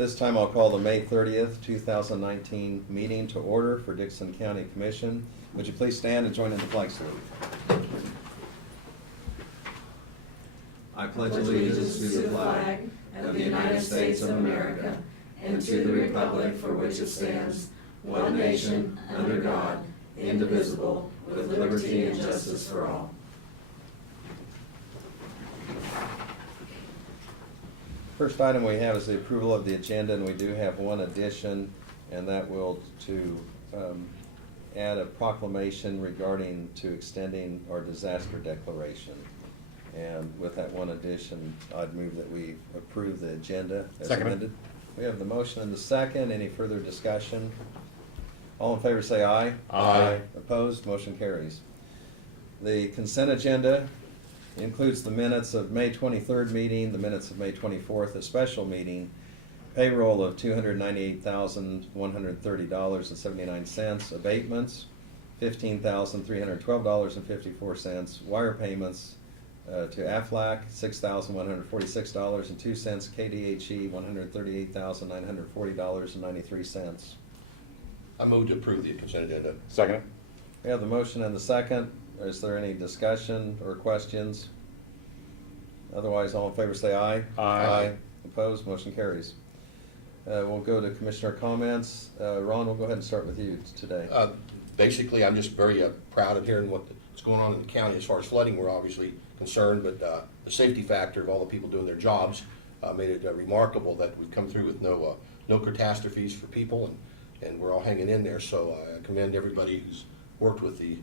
This time I'll call the May 30th, 2019 meeting to order for Dickson County Commission. Would you please stand and join in the flag salute? I pledge allegiance to the flag of the United States of America and to the republic for which it stands, one nation, under God, indivisible, with liberty and justice for all. First item we have is the approval of the agenda, and we do have one addition, and that will to add a proclamation regarding to extending our disaster declaration. And with that one addition, I'd move that we approve the agenda as amended. We have the motion and the second. Any further discussion? All in favor say aye. Aye. Opposed? Motion carries. The consent agenda includes the minutes of May 23rd meeting, the minutes of May 24th, a special meeting, payroll of $298,130.79, abatements, $15,312.54, wire payments to Aflac, $6,146.02, KDHE, $138,940.93. I move to approve the consent agenda. Second. We have the motion and the second. Is there any discussion or questions? Otherwise, all in favor say aye. Aye. Opposed? Motion carries. We'll go to commissioner comments. Ron, we'll go ahead and start with you today. Basically, I'm just very proud of hearing what's going on in the county as far as flooding. We're obviously concerned, but the safety factor of all the people doing their jobs made it remarkable that we've come through with no catastrophes for people, and we're all hanging in there. So I commend everybody who's worked with the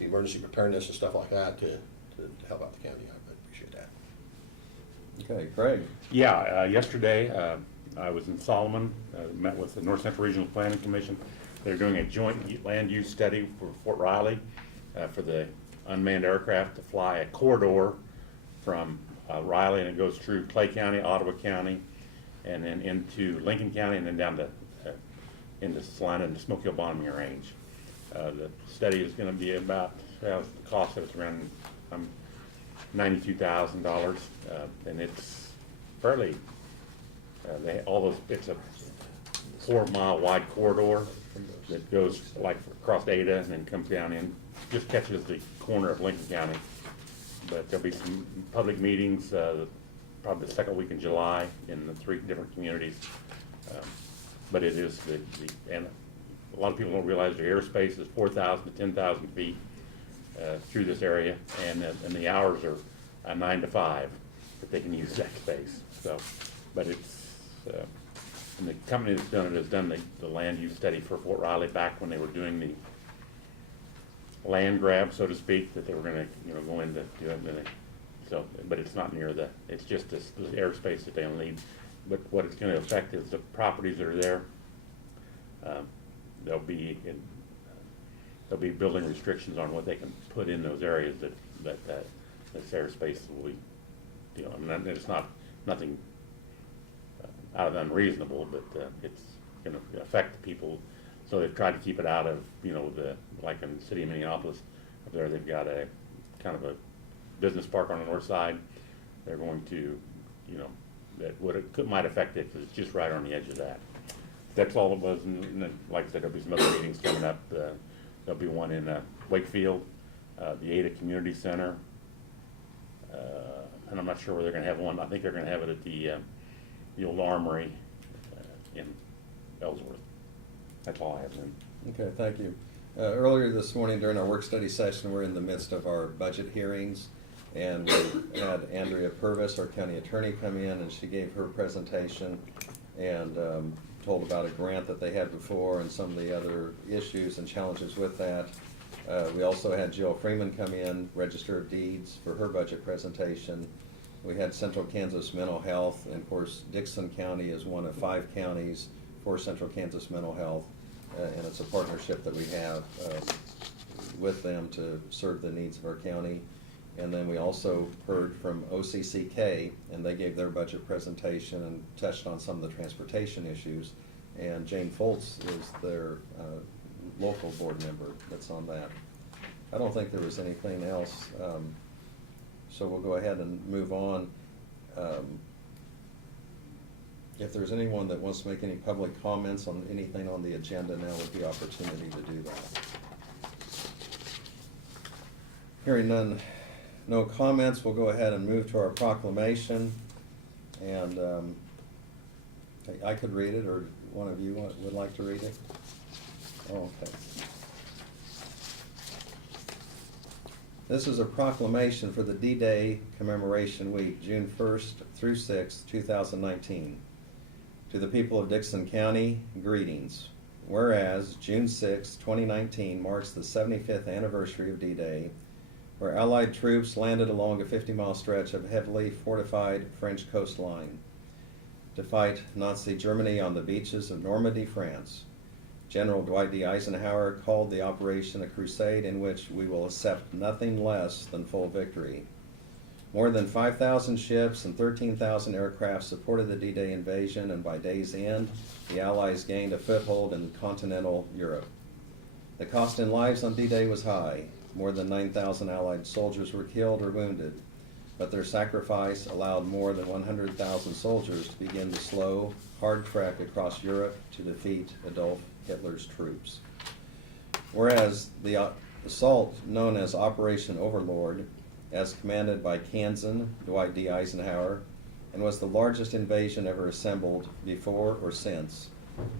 emergency preparedness and stuff like that to help out the county. I appreciate that. Okay, Craig. Yeah, yesterday I was in Solomon, met with the North Central Regional Planning Commission. They're doing a joint land use study for Fort Riley for the unmanned aircraft to fly a corridor from Riley, and it goes through Clay County, Ottawa County, and then into Lincoln County, and then down to into Salina and the Smoky Hill Bottoming Range. The study is going to be about, the cost of it's around $92,000, and it's fairly, it's a 4-mile wide corridor that goes like across Ada and then comes down in, just catches the corner of Lincoln County. But there'll be some public meetings, probably the second week in July in the 3 different communities. But it is and a lot of people don't realize their airspace is 4,000 to 10,000 feet through this area, and the hours are 9 to 5 that they can use that space. So, but it's and the company that's done it has done the land use study for Fort Riley back when they were doing the land grab, so to speak, that they were going to go into do it. So, but it's not near it's just this airspace that they'll need. But what it's going to affect is the properties that are there. There'll be building restrictions on what they can put in those areas that this airspace will be. I mean, it's nothing out of unreasonable, but it's going to affect the people. So they've tried to keep it out of like in the city of Minneapolis up there. They've got a kind of a business park on the north side. They're going to that might affect it because it's just right on the edge of that. That's all it was, and then, like I said, there'll be some other meetings coming up. There'll be one in Wakefield, the Ada Community Center, and I'm not sure where they're going to have one. I think they're going to have it at the old Armory in Ellsworth. That's all I have then. Okay, thank you. Earlier this morning during our work study session, we're in the midst of our budget hearings, and we had Andrea Purvis, our county attorney, come in, and she gave her presentation and told about a grant that they had before and some of the other issues and challenges with that. We also had Jill Freeman come in, Register of Deeds, for her budget presentation. We had Central Kansas Mental Health, and of course Dickson County is one of 5 counties for Central Kansas Mental Health, and it's a partnership that we have with them to serve the needs of our county. And then we also heard from OCCK, and they gave their budget presentation and touched on some of the transportation issues. And Jane Foltz is their local board member that's on that. I don't think there was anything else, so we'll go ahead and move on. If there's anyone that wants to make any public comments on anything on the agenda, now would be the opportunity to do that. Hearing none, no comments, we'll go ahead and move to our proclamation. And I could read it, or one of you would like to read it? Oh, okay. This is a proclamation for the D-Day Commemoration Week, June 1st through 6th, 2019. To the people of Dickson County, greetings. Whereas June 6, 2019 marks the 75th anniversary of D-Day, where Allied troops landed along a 50-mile stretch of heavily fortified French coastline to fight Nazi Germany on the beaches of Normandy, France. General Dwight D. Eisenhower called the operation a crusade in which we will accept nothing less than full victory. More than 5,000 ships and 13,000 aircraft supported the D-Day invasion, and by day's end, the Allies gained a foothold in continental Europe. The cost in lives on D-Day was high. More than 9,000 Allied soldiers were killed or wounded, but their sacrifice allowed more than 100,000 soldiers to begin the slow, hard trek across Europe to defeat Adolf Hitler's troops. Whereas the assault known as Operation Overlord, as commanded by Kansan Dwight D. Eisenhower, and was the largest invasion ever assembled before or since,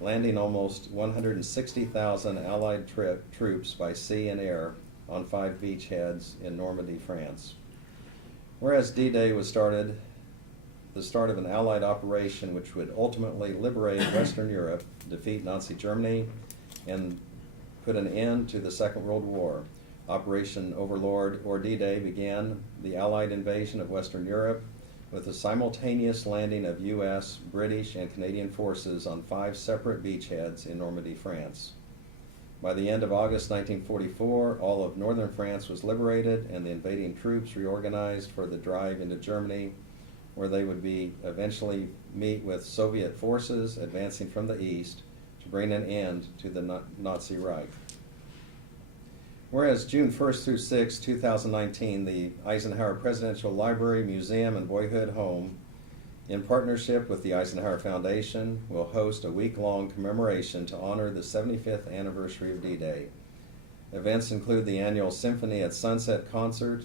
landing almost 160,000 Allied troops by sea and air on 5 beachheads in Normandy, France. Whereas D-Day was the start of an Allied operation which would ultimately liberate Western Europe, defeat Nazi Germany, and put an end to the Second World War. Operation Overlord, or D-Day, began the Allied invasion of Western Europe with the simultaneous landing of U.S., British, and Canadian forces on 5 separate beachheads in Normandy, France. By the end of August 1944, all of northern France was liberated and the invading troops reorganized for the drive into Germany, where they would be eventually meet with Soviet forces advancing from the east to bring an end to the Nazi Reich. Whereas June 1st through 6, 2019, the Eisenhower Presidential Library, Museum, and Boyhood Home, in partnership with the Eisenhower Foundation, will host a week-long commemoration to honor the 75th anniversary of D-Day. Events include the annual Symphony at Sunset concert,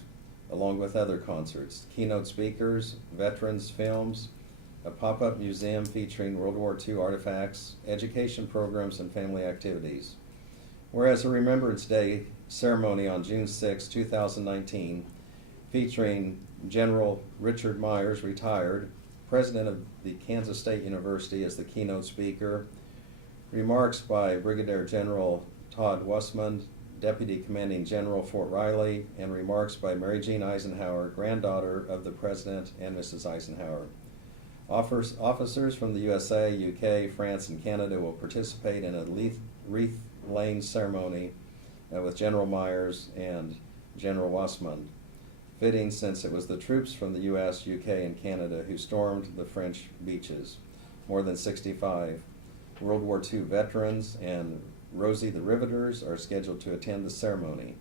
along with other concerts, keynote speakers, veterans films, a pop-up museum featuring World War II artifacts, education programs, and family activities. Whereas a Remembrance Day ceremony on June 6, 2019, featuring General Richard Myers, retired, president of the Kansas State University, as the keynote speaker, remarks by Brigadier General Todd Wussman, Deputy Commanding General, Fort Riley, and remarks by Mary Jean Eisenhower, granddaughter of the President and Mrs. Eisenhower. Officers from the USA, UK, France, and Canada will participate in a wreath-laying ceremony with General Myers and General Wussman, fitting since it was the troops from the US, UK, and Canada who stormed the French beaches. More than 65 World War II veterans and Rosie the Riveters are scheduled to attend the ceremony.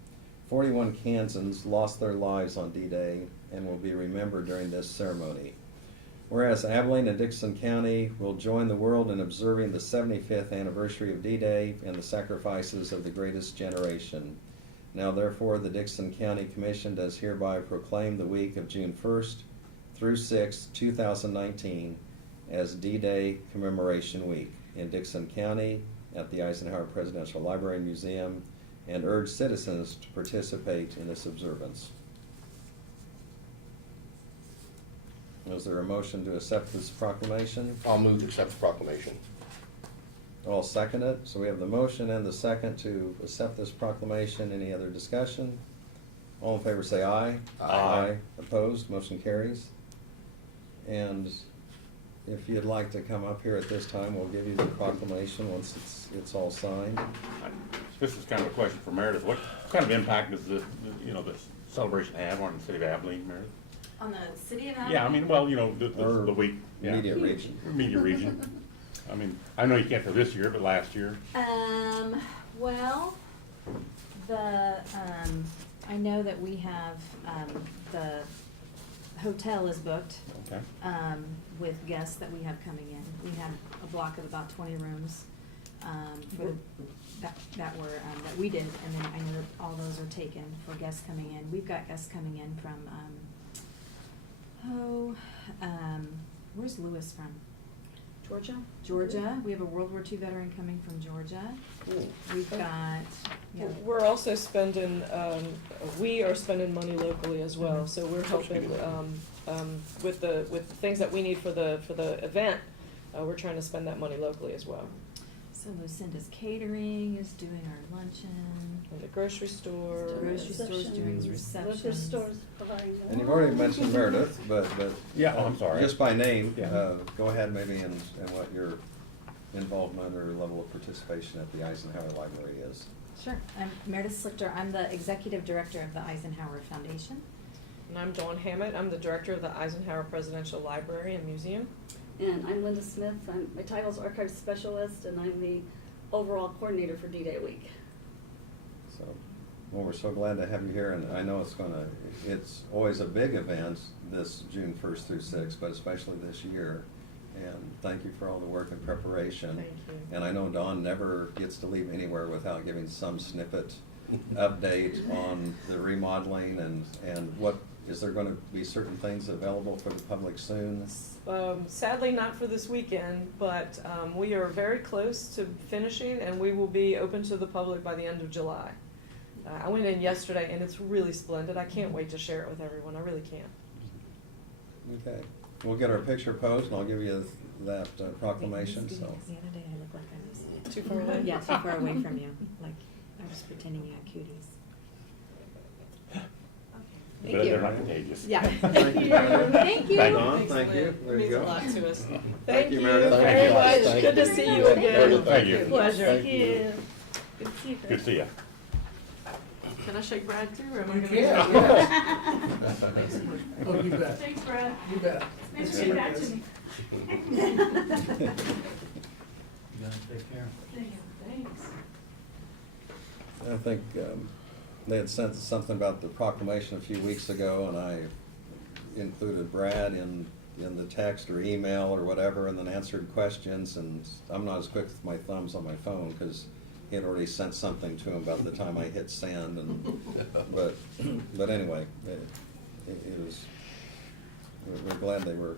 41 Kansans lost their lives on D-Day and will be remembered during this ceremony. Whereas Abilene and Dickson County will join the world in observing the 75th anniversary of D-Day and the sacrifices of the greatest generation. Now therefore, the Dickson County Commission does hereby proclaim the week of June 1st through 6, 2019 as D-Day Commemoration Week in Dickson County at the Eisenhower Presidential Library and Museum, and urge citizens to participate in this observance. Is there a motion to accept this proclamation? I'll move to accept the proclamation. I'll second it. So we have the motion and the second to accept this proclamation. Any other discussion? All in favor say aye. Aye. Opposed? Motion carries. And if you'd like to come up here at this time, we'll give you the proclamation once it's all signed. This is kind of a question for Meredith. What kind of impact does this celebration have on the city of Abilene, Meredith? On the city of Abilene? Yeah, I mean, well, Or the week. Yeah. Immediate region. Immediate region. I mean, I know you can't for this year, but last year. Well, I know that we have, the hotel is booked, Okay. with guests that we have coming in. We have a block of about 20 rooms, for the, that were, that we did, and then I know that all those are taken for guests coming in. We've got guests coming in from, where's Lewis from? Georgia? Georgia. We have a World War II veteran coming from Georgia. We've got, yeah. We're also spending, we are spending money locally as well, so we're helping, with the things that we need for the event, we're trying to spend that money locally as well. So Lucinda's Catering is doing our luncheon. And the grocery store. The grocery store's doing Liquor receptions. stores providing. And you've already mentioned Meredith, but. Yeah, oh, I'm sorry. Just by name, Yeah. go ahead maybe and what your involvement or level of participation at the Eisenhower Library is. Sure. I'm Meredith Slichter. I'm the executive director of the Eisenhower Foundation. And I'm Dawn Hammett, I'm the director of the Eisenhower Presidential Library and Museum. And I'm Linda Smith. My title's archives specialist, and I'm the overall coordinator for D-Day week. So, well, we're so glad to have you here, and I know it's always a big event, this June 1st through 6th, but especially this year. And thank you for all the work and preparation. Thank you. And I know Dawn never gets to leave anywhere without giving some snippet update on the remodeling and what, is there gonna be certain things available for the public soon? Sadly, not for this weekend, but we are very close to finishing, and we will be open to the public by the end of July. I went in yesterday, and it's really splendid. I can't wait to share it with everyone. I really can't. Okay, we'll get our picture posed and I'll give you that proclamation, so. The other day I looked like I was. Too far away? Yeah, too far away from you. Like, I was pretending you had cuties. But they're not contagious. Yeah. Thank you. Thank you. Dawn, Thanks, thank you. Lynn. There you Means go. a lot to us. Thank Thank you, you Meredith. very Thank you. much. Thank Good you. to see you Thank again. you. Thank you. Pleasure. Thank you. Good to see you. Good to see you. Can I shake Brad too, or am I You gonna? can, yes. Oh, you bet. Thanks, Brad. You bet. Nice to get back to me. You gotta take care. Thanks. I think they had sent something about the proclamation a few weeks ago, and I included Brad in the text or email or whatever, and then answered questions, and I'm not as quick with my thumbs on my phone, because he had already sent something to him about the time I hit send, and, but anyway, it was, we're glad they were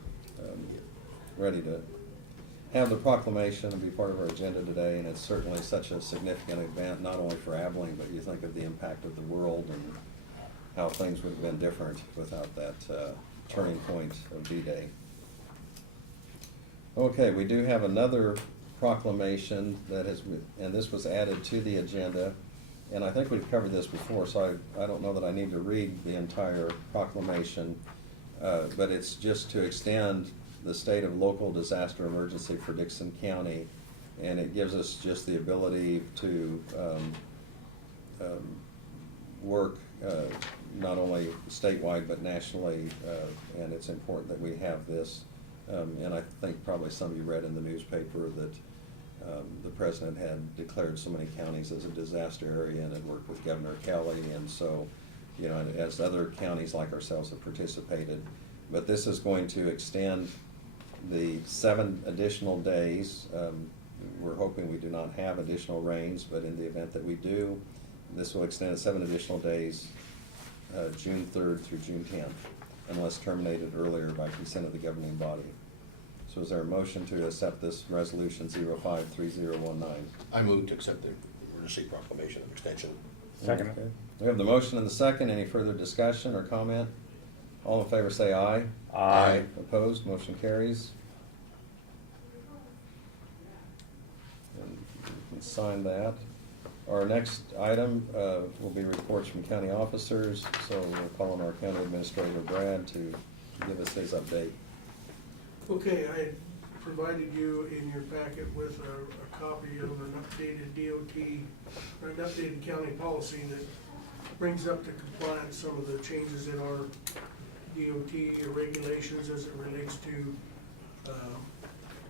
ready to have the proclamation and be part of our agenda today, and it's certainly such a significant event, not only for Abilene, but you think of the impact of the world and how things would have been different without that turning point of D-Day. Okay, we do have another proclamation that has, and this was added to the agenda, and I think we've covered this before, so I don't know that I need to read the entire proclamation, but it's just to extend the state of local disaster emergency for Dixon County, and it gives us just the ability to work not only statewide but nationally, and it's important that we have this. And I think probably some of you read in the newspaper that the president had declared so many counties as a disaster area and had worked with Governor Kelly, and so, you know, as other counties like ourselves have participated. But this is going to extend the 7 additional days. We're hoping we do not have additional rains, but in the event that we do, this will extend it 7 additional days, June 3rd through June 10th, unless terminated earlier by consent of the governing body. So is there a motion to accept this resolution 053019? I move to accept the emergency proclamation of extension. Second. Okay. We have the motion and the second. Any further discussion or comment? All in favor say aye. Aye. Opposed, motion carries. And you can sign that. Our next item will be reports from county officers, so we'll call on our county administrator, Brad, to give us his update. Okay, I provided you in your packet with a copy of an updated DOT, or an updated county policy that brings up to compliance some of the changes in our DOT regulations as it relates to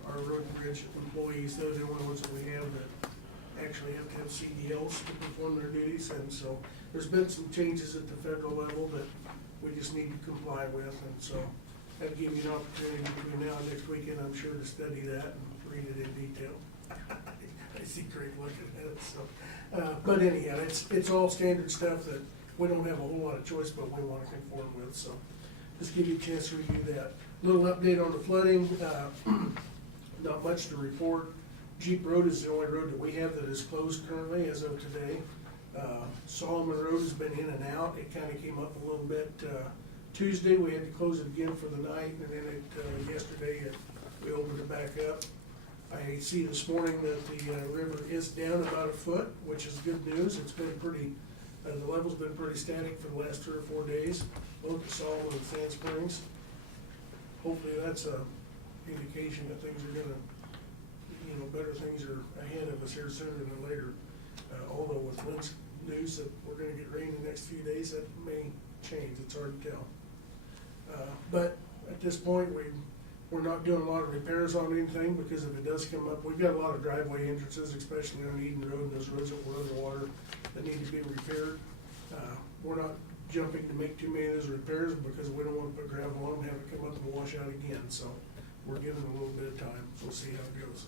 our road and bridge employees. Those are the only ones that we have that actually have to have CDLs to perform their duties, and so there's been some changes at the federal level that we just need to comply with, and so that'll give you an opportunity between now and next weekend, I'm sure, to study that and read it in detail. I see Craig looking at it, so, but anyhow, it's all standard stuff that we don't have a whole lot of choice, but we wanna conform with, so just give you a chance to review that. Little update on the flooding, not much to report. Jeep Road is the only road that we have that is closed currently as of today. Solomon Road has been in and out. It kinda came up a little bit, Tuesday, we had to close it again for the night, and then yesterday, we opened it back up. I see this morning that the river is down about a foot, which is good news. It's been pretty, the level's been pretty static for the last 3 or 4 days, both at Solomon and Sand Springs. Hopefully that's a indication that things are gonna, better things are ahead of us here sooner than later. Although with Lynn's news that we're gonna get rain the next few days, that may change, it's hard to tell. But at this point, we're not doing a lot of repairs on anything, because if it does come up, we've got a lot of driveway entrances, especially on Eden Road, and those roads that were underwater that need to be repaired. We're not jumping to make too many of those repairs, because we don't wanna put gravel on them and have it come up and wash out again, so we're giving it a little bit of time, so we'll see how it goes.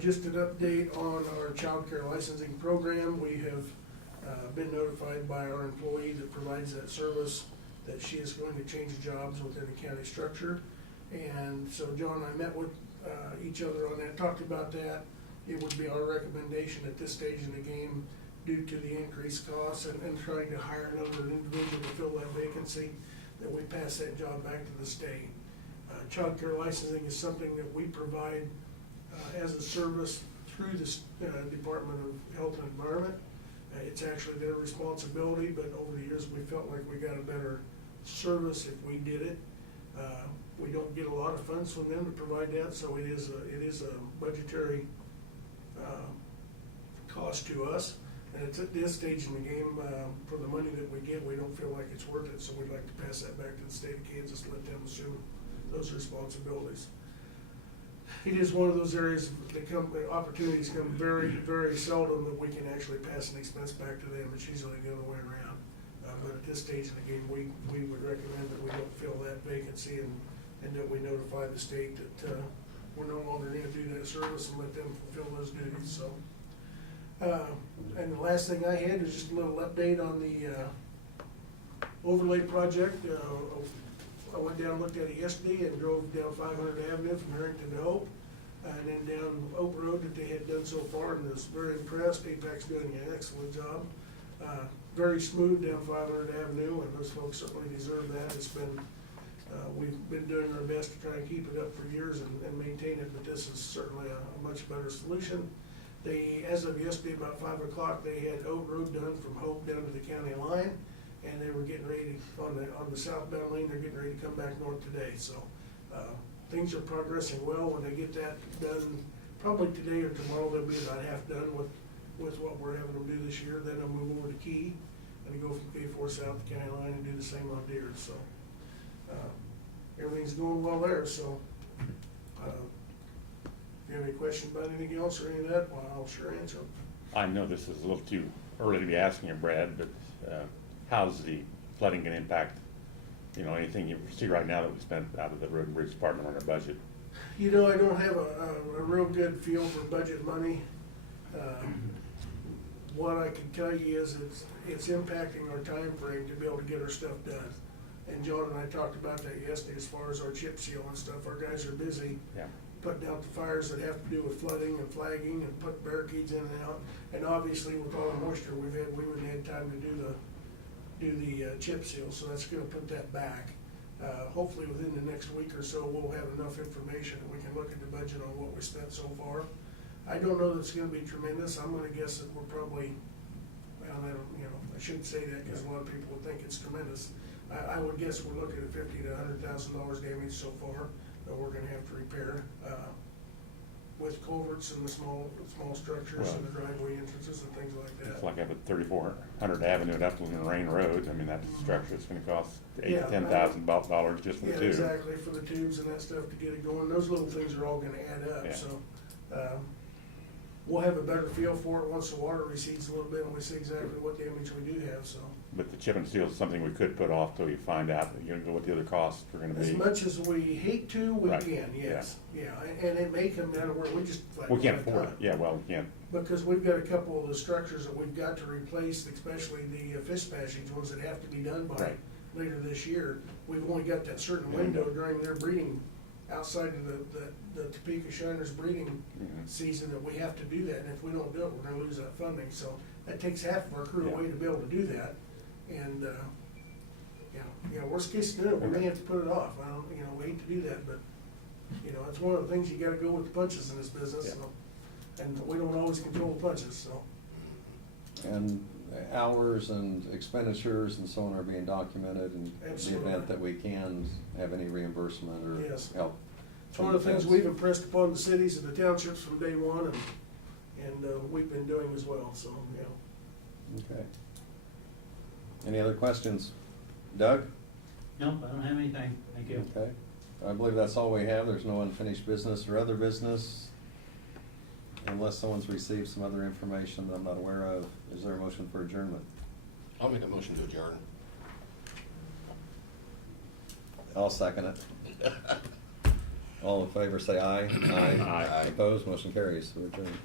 Just an update on our child care licensing program. We have been notified by our employee that provides that service that she is going to change jobs within the county structure. And so John and I met with each other on that, talked about that. It would be our recommendation at this stage in the game, due to the increased costs and trying to hire another individual to fill that vacancy, that we pass that job back to the state. Child care licensing is something that we provide as a service through the Department of Health and Environment. It's actually their responsibility, but over the years, we felt like we got a better service if we did it. We don't get a lot of funds from them to provide that, so it is a budgetary cost to us. And it's at this stage in the game, for the money that we get, we don't feel like it's worth it, so we'd like to pass that back to the state of Kansas, let them assume those responsibilities. It is one of those areas that opportunities come very, very seldom that we can actually pass an expense back to them. It's usually the other way around. But at this stage in the game, we would recommend that we don't fill that vacancy, and that we notify the state that we're no longer gonna do that service and let them fulfill those duties, so. And the last thing I had is just a little update on the overlay project. I went down and looked at it yesterday and drove down 500 Avenue from Harrington to Hope, and then down Oak Road that they had done so far, and was very impressed. APAC's doing an excellent job. Very smooth down 500 Avenue, and those folks certainly deserve that. It's been, we've been doing our best to try and keep it up for years and maintain it, but this is certainly a much better solution. They, as of yesterday, about 5 o'clock, they had Oak Road done from Hope down to the county line, and they were getting ready, on the southbound lane, they're getting ready to come back north today, so, things are progressing well. When they get that done, probably today or tomorrow, they'll be about half done with what we're having them do this year. Then they'll move over to Key, and go from K4 south to county line and do the same on Deere, so, everything's going well there, so, if you have any questions about anything else or any of that, well, I'll sure answer them. I know this is a little too early to be asking you, Brad, but how's the flooding gonna impact, anything you see right now that we spent out of the road and bridge department on our budget? I don't have a real good feel for budget money. What I can tell you is it's impacting our time frame to be able to get our stuff done. And John and I talked about that yesterday as far as our chip seal and stuff. Our guys are busy Yeah. putting out the fires that have to do with flooding and flagging and put barricades in and out. And obviously with all the moisture we wouldn't have time to do the chip seal, so that's gonna put that back. Hopefully within the next week or so, we'll have enough information that we can look at the budget on what we spent so far. I don't know that it's gonna be tremendous. I'm gonna guess that we're probably, well, I shouldn't say that because a lot of people would think it's tremendous. I would guess we're looking at $50,000 to $100,000 damage so far that we're gonna have to repair, with culverts and the small structures and the driveway entrances and things like that. It's like up at 3400 Avenue at Upland and Rain Road. I mean, that structure is gonna cost $8,000 to $10,000 just for the Yeah, tube. exactly, for the tubes and that stuff to get it going. Those little things are all gonna add up, Yeah. so. We'll have a better feel for it once the water recedes a little bit and we see exactly what damage we do have, so. But the chip and seal is something we could put off till we find out, you know, what the other costs are gonna As be. much as we hate to, we Right, can, yes, yeah, and it may come down to where we just. like, We can't have afford it, time. yeah, well, we can't, Because we've got a couple of the structures that we've got to replace, especially the fish passage ones that have to be done by Right. later this year. We've only got that certain Yeah. window during their breeding, outside of the Topeka Shiners breeding Mhm. season that we have to do that, and if we don't do it, we're gonna lose that funding, so that takes half of our crew Yeah. away to be able to do that, and, worst case scenario, we may have to put it off, I don't, we hate to do that, but, it's one of the things, you gotta go with the punches in this business, Yeah. so, and we don't always control the punches, so. And hours and expenditures and so on are being documented, and in the Absolutely. event that we can have any reimbursement or Yes. help. It's one of the things we've impressed upon the cities and the townships from day one, and we've been doing as well, so, Okay. Any other questions? Doug? Nope, I don't have anything, thank you. Okay. I believe that's all we have. There's no unfinished business or other business. Unless someone's received some other information that I'm not aware of, is there a motion for adjournment? I'll make a motion to adjourn. I'll second it. All in favor, say aye. Aye. Opposed, motion carries. We're adjourned.